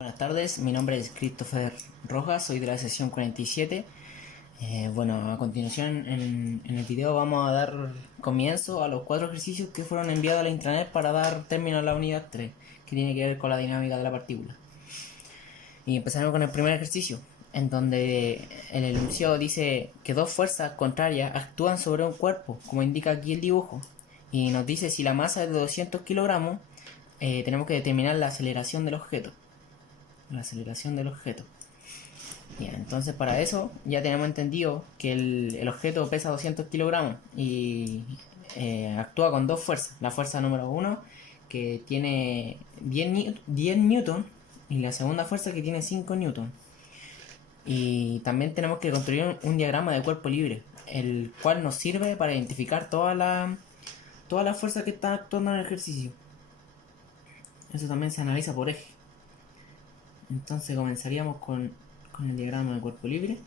Buenas tardes, mi nombre es Christopher Rojas, soy de la sesión 47. A continuación en el video vamos a dar comienzo a los 4 ejercicios que fueron enviados a la intranet para dar término a la unidad 3, que tiene que ver con la dinámica de la partícula. Y empezaremos con el primer ejercicio, en donde el enunciado dice que dos fuerzas contrarias actúan sobre un cuerpo, como indica aquí el dibujo, y nos dice si la masa es de 200 kilogramos, tenemos que determinar la aceleración del objeto. Bien, entonces para eso ya tenemos entendido que el objeto pesa 200 kilogramos y actúa con dos fuerzas. La fuerza número 1 que tiene 10 newton y la segunda fuerza que tiene 5 newton. Y también tenemos que construir un diagrama de cuerpo libre, el cual nos sirve para identificar toda la fuerza que está actuando en el ejercicio. Eso también se analiza por eje. Entonces comenzaríamos con el diagrama de cuerpo libre,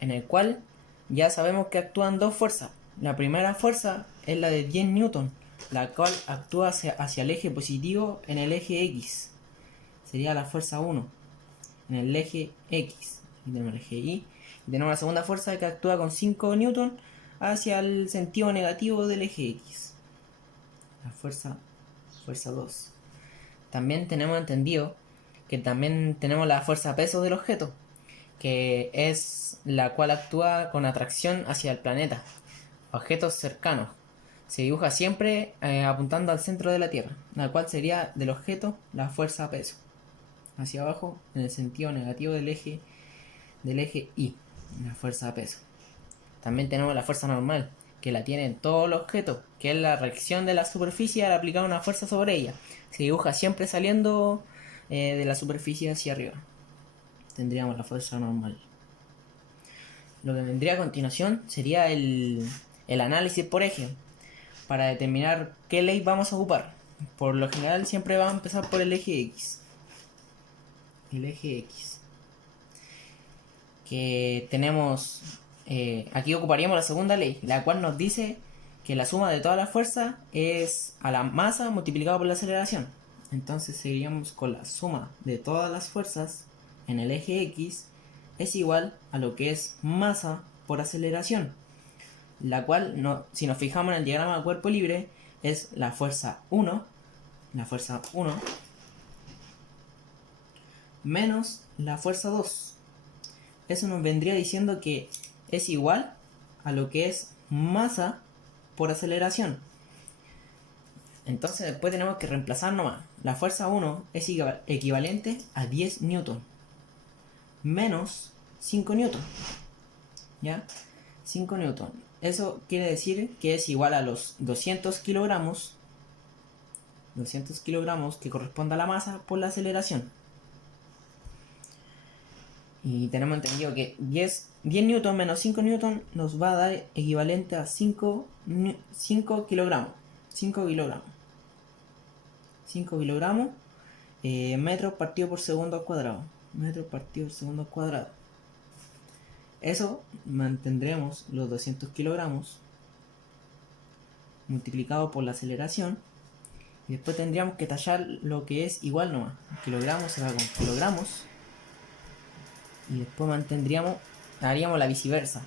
en el cual ya sabemos que actúan dos fuerzas. La primera fuerza es la de 10 newton, la cual actúa hacia el eje positivo en el eje X. Sería la fuerza 1 en el eje X. Y tenemos el eje Y. Y tenemos la segunda fuerza que actúa con 5 newton hacia el sentido negativo del eje X. La fuerza 2. También tenemos entendido que también tenemos la fuerza peso del objeto, que es la cual actúa con atracción hacia el planeta, objetos cercanos. Se dibuja siempre apuntando al centro de la Tierra, la cual sería del objeto la fuerza peso, hacia abajo en el sentido negativo del eje Y, la fuerza peso. También tenemos la fuerza normal, que la tienen todos los objetos, que es la reacción de la superficie al aplicar una fuerza sobre ella. Se dibuja siempre saliendo de la superficie hacia arriba. Tendríamos la fuerza normal. Lo que vendría a continuación sería el análisis por eje, para determinar qué ley vamos a ocupar. Por lo general siempre vamos a empezar por el eje X. El eje X. Que tenemos... aquí ocuparíamos la segunda ley, la cual nos dice que la suma de todas las fuerzas es a la masa multiplicado por la aceleración. Entonces seguiríamos con la suma de todas las fuerzas en el eje X es igual a lo que es masa por aceleración, la cual, si nos fijamos en el diagrama de cuerpo libre, es la fuerza 1 menos la fuerza 2. Eso nos vendría diciendo que es igual a lo que es masa por aceleración. Entonces después tenemos que reemplazar nomás. La fuerza 1 es equivalente a 10 newton menos 5 newton. ¿Ya? 5 newton. Eso quiere decir que es igual a los 200 kilogramos que corresponde a la masa por la aceleración. Y tenemos entendido que 10 newton menos 5 newton nos va a dar equivalente a 5 kilogramos. 5 kilogramos metros partido por segundo al cuadrado. Eso mantendremos los 200 kilogramos multiplicado por la aceleración. Y después tendríamos que tallar lo que es igual nomás. Kilogramos se va con kilogramos. Y después haríamos la viceversa.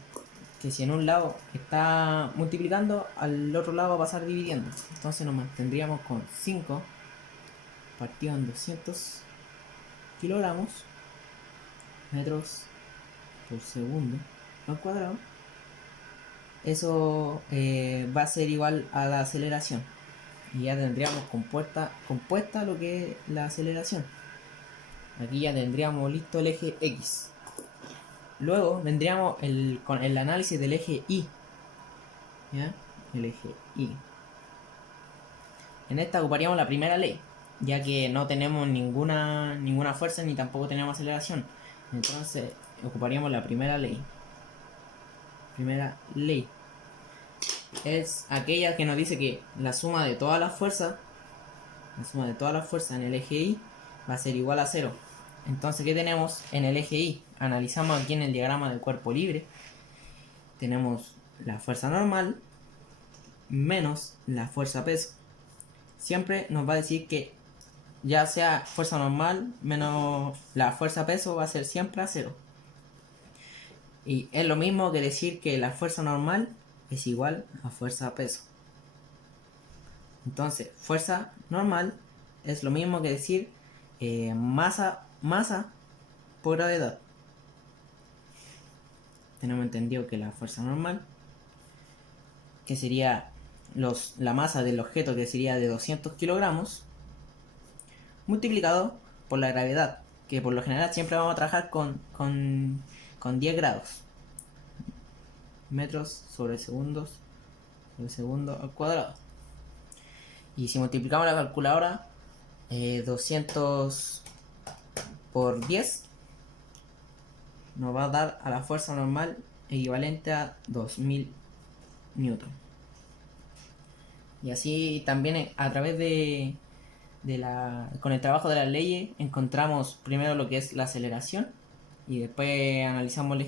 Que si en un lado está multiplicando, al otro lado va a pasar dividiendo. Entonces nos mantendríamos con 5 partido en 200 kilogramos metros por segundo al cuadrado. Eso va a ser igual a la aceleración. Y ya tendríamos compuesta lo que es la aceleración. Aquí ya tendríamos listo el eje X. Luego vendríamos con el análisis del eje Y. ¿Ya? El eje Y. En esta ocuparíamos la primera ley, ya que no tenemos ninguna fuerza ni tampoco tenemos aceleración. Entonces ocuparíamos la primera ley. Primera ley es aquella que nos dice que la suma de todas las fuerzas en el eje Y va a ser igual a 0. Entonces, ¿qué tenemos en el eje Y? Analizamos aquí en el diagrama del cuerpo libre. Tenemos la fuerza normal menos la fuerza peso. Siempre nos va a decir que ya sea fuerza normal menos la fuerza peso, va a ser siempre a 0. Y es lo mismo que decir que la fuerza normal es igual a fuerza peso. Entonces, fuerza normal es lo mismo que decir masa por gravedad. Tenemos entendido que la fuerza normal, que sería la masa del objeto, que sería de 200 kilogramos, multiplicado por la gravedad, que por lo general siempre vamos a trabajar con 10 grados. Metros sobre segundo al cuadrado. Y si multiplicamos la calculadora, 200 por 10 nos va a dar a la fuerza normal equivalente a 2000 newton. Y así también a través con el trabajo de las leyes encontramos primero lo que es la aceleración y después analizamos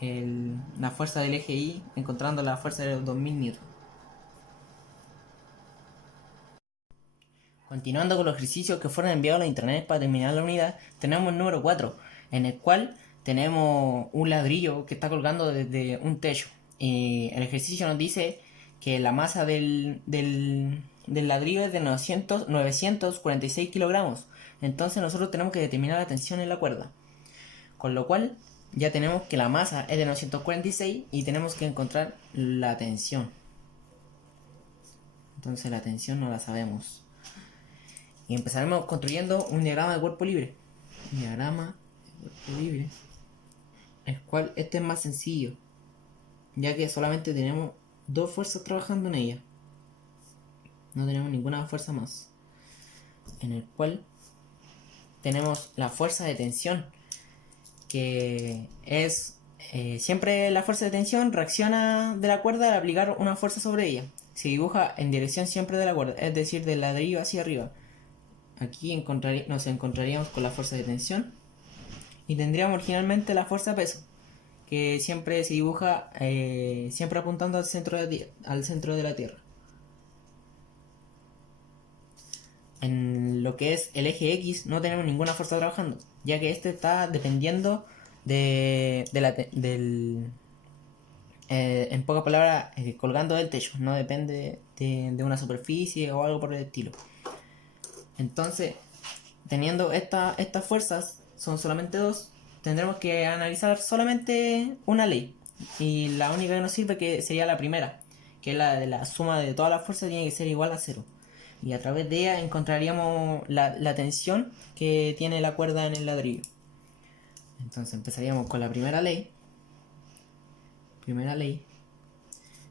la fuerza del eje Y encontrando la fuerza de los 2000 newton. Continuando con los ejercicios que fueron enviados a la internet para terminar la unidad, tenemos el número 4, en el cual tenemos un ladrillo que está colgando desde un techo. El ejercicio nos dice que la masa del ladrillo es de 946 kilogramos. Entonces nosotros tenemos que determinar la tensión en la cuerda. Con lo cual ya tenemos que la masa es de 946 y tenemos que encontrar la tensión. Entonces la tensión no la sabemos. Y empezaremos construyendo un diagrama de cuerpo libre. Diagrama de cuerpo libre. El cual este es más sencillo, ya que solamente tenemos dos fuerzas trabajando en ella. No tenemos ninguna fuerza más. En el cual tenemos la fuerza de tensión, que es siempre la fuerza de tensión reacciona de la cuerda al aplicar una fuerza sobre ella. Se dibuja en dirección siempre de la cuerda, es decir, del ladrillo hacia arriba. Aquí nos encontraríamos con la fuerza de tensión y tendríamos originalmente la fuerza peso, que siempre se dibuja siempre apuntando al centro de la Tierra. En lo que es el eje X no tenemos ninguna fuerza trabajando, ya que este está dependiendo en pocas palabras, colgando del techo, no depende de una superficie o algo por el estilo. Entonces, teniendo estas fuerzas, son solamente dos, tendremos que analizar solamente una ley. Y la única que nos sirve que sería la primera, que es la de la suma de todas las fuerzas tiene que ser igual a 0. Y a través de ella encontraríamos la tensión que tiene la cuerda en el ladrillo. Entonces empezaríamos con la primera ley.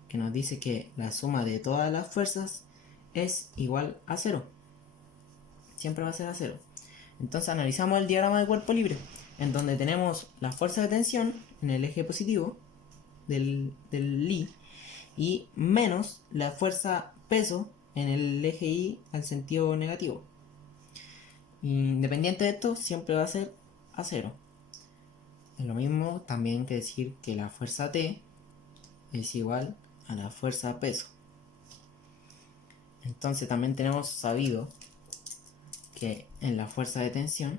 Que nos dice que la suma de todas las fuerzas es igual a 0. Siempre va a ser a 0. Entonces analizamos el diagrama de cuerpo libre, en donde tenemos la fuerza de tensión en el eje positivo del I y menos la fuerza peso en el eje Y al sentido negativo. Independiente de esto, siempre va a ser a 0. Es lo mismo también que decir que la fuerza T es igual a la fuerza peso. Entonces también tenemos sabido que en la fuerza de tensión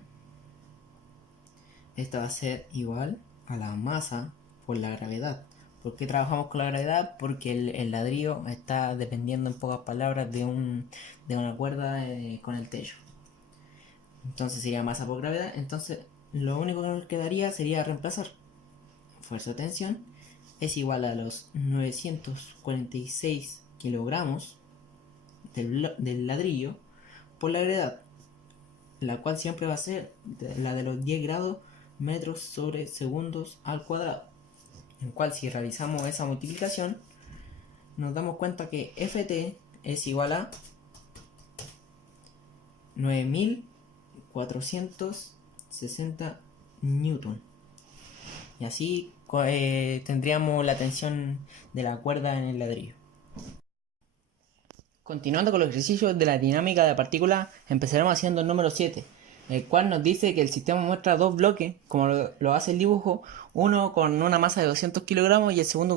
esta va a ser igual a la masa por la gravedad. ¿Por qué trabajamos con la gravedad? Porque el ladrillo está dependiendo, en pocas palabras, de una cuerda con el techo. Entonces sería masa por gravedad. Entonces lo único que nos quedaría sería reemplazar. Fuerza de tensión es igual a los 946 kilogramos del ladrillo por la gravedad, la cual siempre va a ser la de los 10 grados metros sobre segundos al cuadrado, en cual si realizamos esa multiplicación nos damos cuenta que Ft es igual a 9460 newton. Y así tendríamos la tensión de la cuerda en el ladrillo. Continuando con los ejercicios de la dinámica de partículas, empezaremos haciendo el número 7, el cual nos dice que el sistema muestra dos bloques, como lo hace el dibujo, uno con una masa de 200 kilogramos y el segundo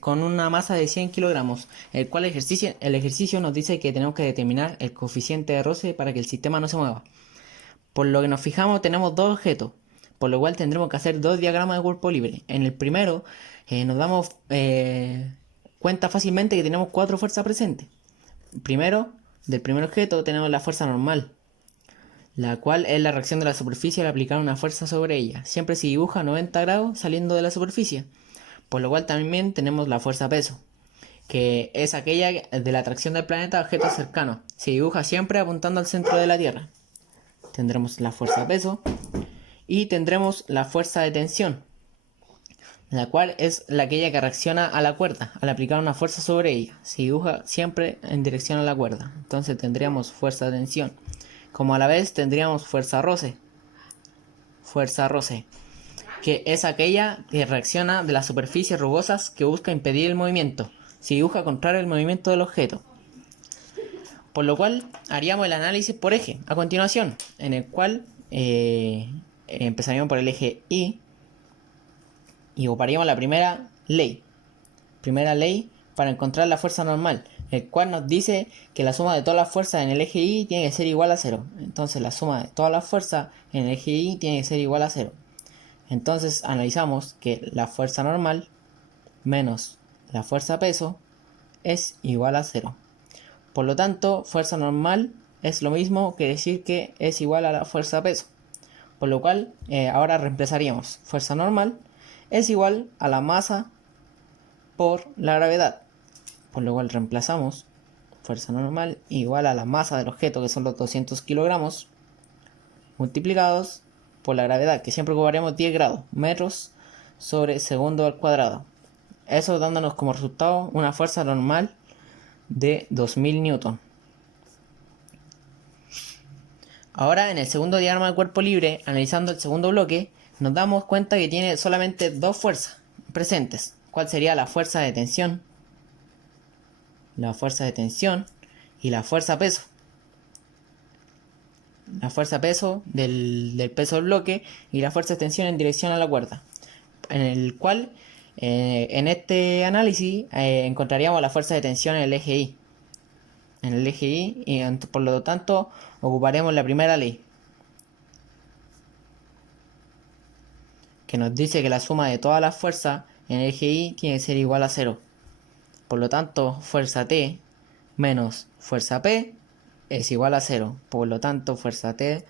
con una masa de 100 kilogramos, el cual el ejercicio nos dice que tenemos que determinar el coeficiente de roce para que el sistema no se mueva. Por lo que nos fijamos, tenemos dos objetos, por lo cual tendremos que hacer dos diagramas de cuerpo libre. En el primero nos damos cuenta fácilmente que tenemos cuatro fuerzas presentes. Primero, del primer objeto tenemos la fuerza normal, la cual es la reacción de la superficie al aplicar una fuerza sobre ella. Siempre se dibuja a 90 grados saliendo de la superficie. Por lo cual también tenemos la fuerza peso, que es aquella de la atracción del planeta a objetos cercanos. Se dibuja siempre apuntando al centro de la Tierra. Tendremos la fuerza peso y tendremos la fuerza de tensión, la cual es aquella que reacciona a la cuerda al aplicar una fuerza sobre ella. Se dibuja siempre en dirección a la cuerda. Entonces tendríamos fuerza de tensión. Como a la vez tendríamos fuerza roce, que es aquella que reacciona de las superficies rugosas que busca impedir el movimiento. Se dibuja contrario al movimiento del objeto. Por lo cual haríamos el análisis por eje a continuación, en el cual empezaríamos por el eje Y y ocuparíamos la primera ley para encontrar la fuerza normal, el cual nos dice que la suma de todas las fuerzas en el eje Y tiene que ser igual a 0. Entonces la suma de todas las fuerzas en el eje Y tiene que ser igual a 0. Entonces analizamos que la fuerza normal menos la fuerza peso es igual a 0. Por lo tanto, fuerza normal es lo mismo que decir que es igual a la fuerza peso. Por lo cual, ahora reemplazaríamos fuerza normal es igual a la masa por la gravedad. Por lo cual reemplazamos fuerza normal igual a la masa del objeto, que son los 200 kilogramos, multiplicados por la gravedad, que siempre ocuparemos 10 grados, metros sobre segundo al cuadrado. Eso dándonos como resultado una fuerza normal de 2000 newton. Ahora en el segundo diagrama de cuerpo libre, analizando el segundo bloque, nos damos cuenta que tiene solamente dos fuerzas presentes. ¿Cuál sería la fuerza de tensión? La fuerza de tensión y la fuerza peso. La fuerza peso del peso del bloque y la fuerza de tensión en dirección a la cuerda. En el cual, en este análisis, encontraríamos la fuerza de tensión en el eje Y. Y por lo tanto ocuparemos la primera ley, que nos dice que la suma de todas las fuerzas en el eje Y tiene que ser igual a 0. Por lo tanto, fuerza T menos fuerza P es igual a 0. Por lo tanto, fuerza T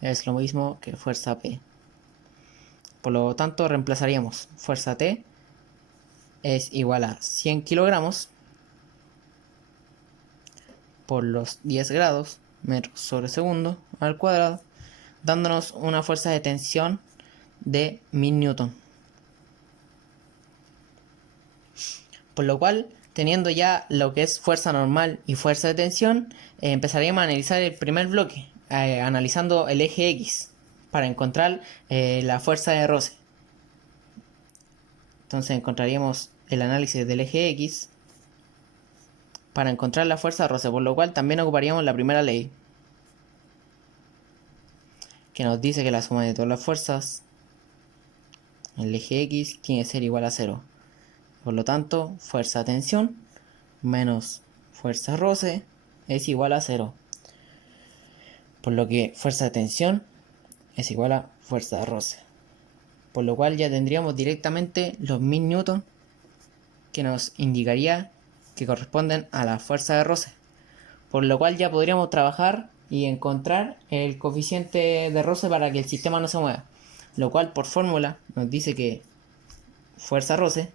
es lo mismo que fuerza P. Por lo tanto, reemplazaríamos fuerza T es igual a 100 kilogramos por los 10 grados metros sobre segundo al cuadrado, dándonos una fuerza de tensión de 1000 newton. Por lo cual, teniendo ya lo que es fuerza normal y fuerza de tensión, empezaríamos a analizar el primer bloque, analizando el eje X para encontrar la fuerza de roce. Entonces encontraríamos el análisis del eje X para encontrar la fuerza de roce, por lo cual también ocuparíamos la primera ley, que nos dice que la suma de todas las fuerzas en el eje X tiene que ser igual a 0. Por lo tanto, fuerza de tensión menos fuerza de roce es igual a 0. Por lo que fuerza de tensión es igual a fuerza de roce. Por lo cual ya tendríamos directamente los 1000 newton, que nos indicaría que corresponden a la fuerza de roce. Por lo cual ya podríamos trabajar y encontrar el coeficiente de roce para que el sistema no se mueva. Lo cual por fórmula nos dice que fuerza roce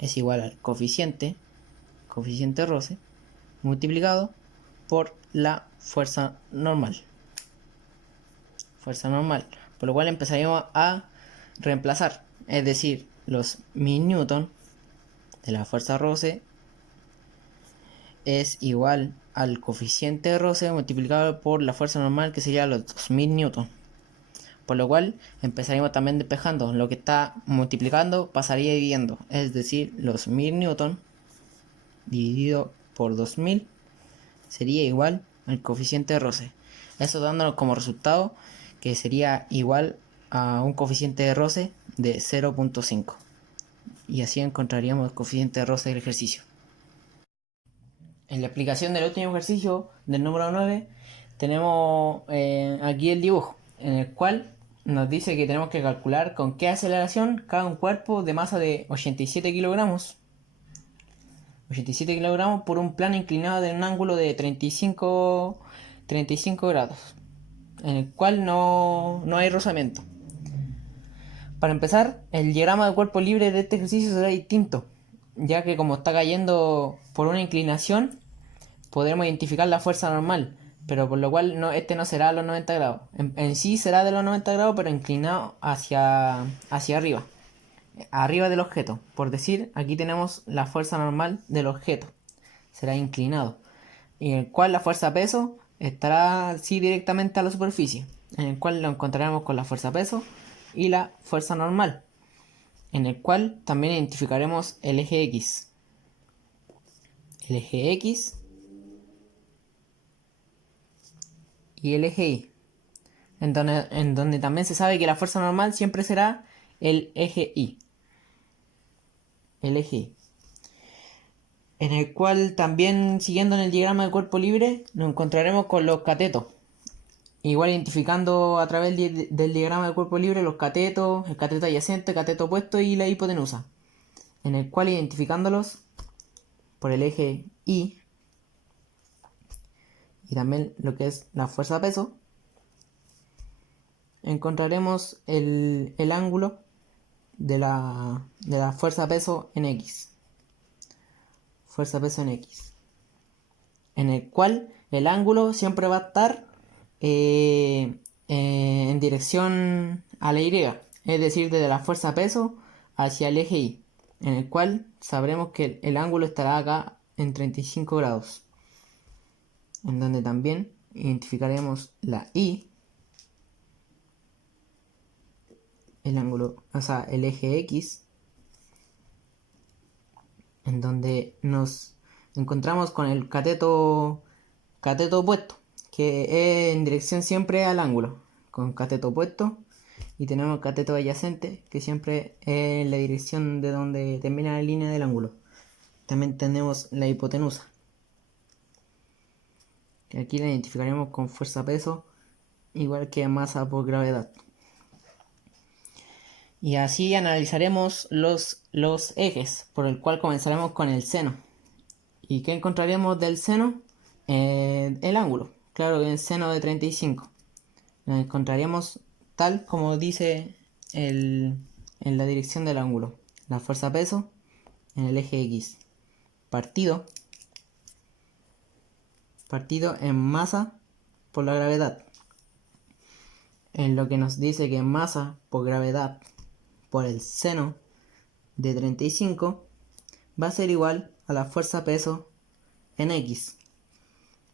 es igual al coeficiente roce multiplicado por la fuerza normal. Por lo cual empezaríamos a reemplazar, es decir, los 1000 newton de la fuerza roce es igual al coeficiente de roce multiplicado por la fuerza normal, que sería los 2000 newton. Por lo cual empezaríamos también despejando. Lo que está multiplicando pasaría dividiendo, es decir, los 1000 newton dividido por 2000 sería igual el coeficiente de roce. Eso dándonos como resultado que sería igual a un coeficiente de roce de 0.5. Y así encontraríamos el coeficiente de roce del ejercicio. En la explicación del último ejercicio del número 9 tenemos aquí el dibujo, en el cual nos dice que tenemos que calcular con qué aceleración cae un cuerpo de masa de 87 kilogramos por un plano inclinado de un ángulo de 35 grados, en el cual no hay rozamiento. Para empezar, el diagrama de cuerpo libre de este ejercicio será distinto, ya que como está cayendo por una inclinación, podremos identificar la fuerza normal, pero por lo cual este no será a los 90 grados. En sí será de los 90 grados, pero inclinado hacia arriba del objeto. Por decir, aquí tenemos la fuerza normal del objeto, será inclinado, y en el cual la fuerza peso estará así directamente a la superficie, en el cual lo encontraremos con la fuerza peso y la fuerza normal, en el cual también identificaremos el eje X. El eje X y el eje Y, en donde también se sabe que la fuerza normal siempre será el eje Y. El eje Y. En el cual también, siguiendo en el diagrama de cuerpo libre, nos encontraremos con los catetos. Igual identificando a través del diagrama de cuerpo libre los catetos, el cateto adyacente, el cateto opuesto y la hipotenusa. En el cual identificándolos por el eje Y y también lo que es la fuerza peso, encontraremos el ángulo de la fuerza peso en X. Fuerza peso en X. En el cual el ángulo siempre va a estar en dirección a la Y. Es decir, desde la fuerza peso hacia el eje Y. En el cual sabremos que el ángulo estará acá en 35 grados. En donde también identificaremos la Y. El ángulo, o sea, el eje X, en donde nos encontramos con el cateto opuesto, que es en dirección siempre al ángulo, con cateto opuesto, y tenemos el cateto adyacente, que siempre es en la dirección de donde termina la línea del ángulo. También tenemos la hipotenusa, que aquí la identificaremos con fuerza peso, igual que masa por gravedad. Y así analizaremos los ejes, por el cual comenzaremos con el seno. ¿Y qué encontraremos del seno? El ángulo, claro, el seno de 35. Lo encontraremos tal como dice en la dirección del ángulo. La fuerza peso en el eje X. Partido en masa por la gravedad. En lo que nos dice que masa por gravedad por el seno de 35 va a ser igual a la fuerza peso en X,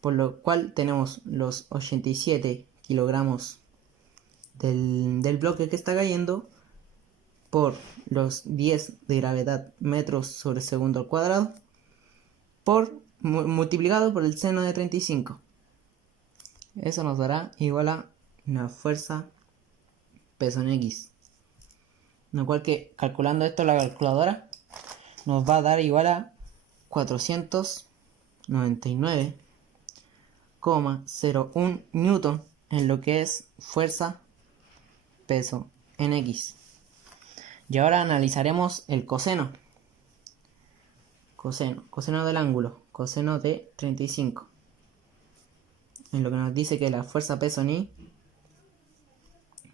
por lo cual tenemos los 87 kilogramos del bloque que está cayendo por los 10 de gravedad metros sobre segundo al cuadrado multiplicado por el seno de 35. Eso nos dará igual a la fuerza peso en X. Lo cual que calculando esto en la calculadora nos va a dar igual a 499,01 newton en lo que es fuerza peso en X. Y ahora analizaremos el coseno. Coseno del ángulo, coseno de 35. En lo que nos dice que la fuerza peso en Y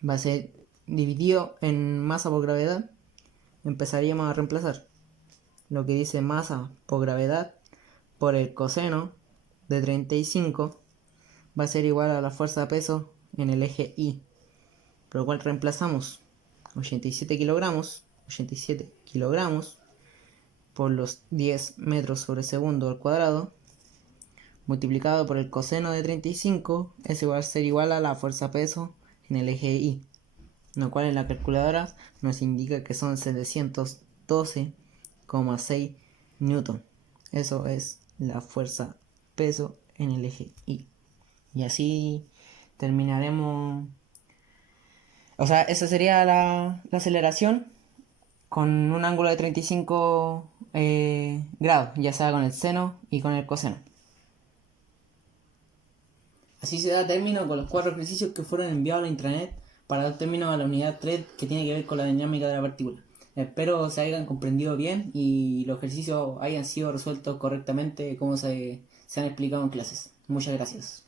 va a ser dividido en masa por gravedad. Empezaríamos a reemplazar lo que dice masa por gravedad por el coseno de 35 va a ser igual a la fuerza peso en el eje Y, por lo cual reemplazamos 87 kilogramos por los 10 metros sobre segundo al cuadrado multiplicado por el coseno de 35 es igual a ser igual a la fuerza peso en el eje Y, lo cual en la calculadora nos indica que son 712,6 newton. Eso es la fuerza peso en el eje Y. Y así terminaremos. O sea, esa sería la aceleración con un ángulo de 35 grados, ya sea con el seno y con el coseno. Así se da término con los 4 ejercicios que fueron enviados a la intranet para dar término a la unidad 3 que tiene que ver con la dinámica de la partícula. Espero se hayan comprendido bien y los ejercicios hayan sido resueltos correctamente como se han explicado en clases. Muchas gracias.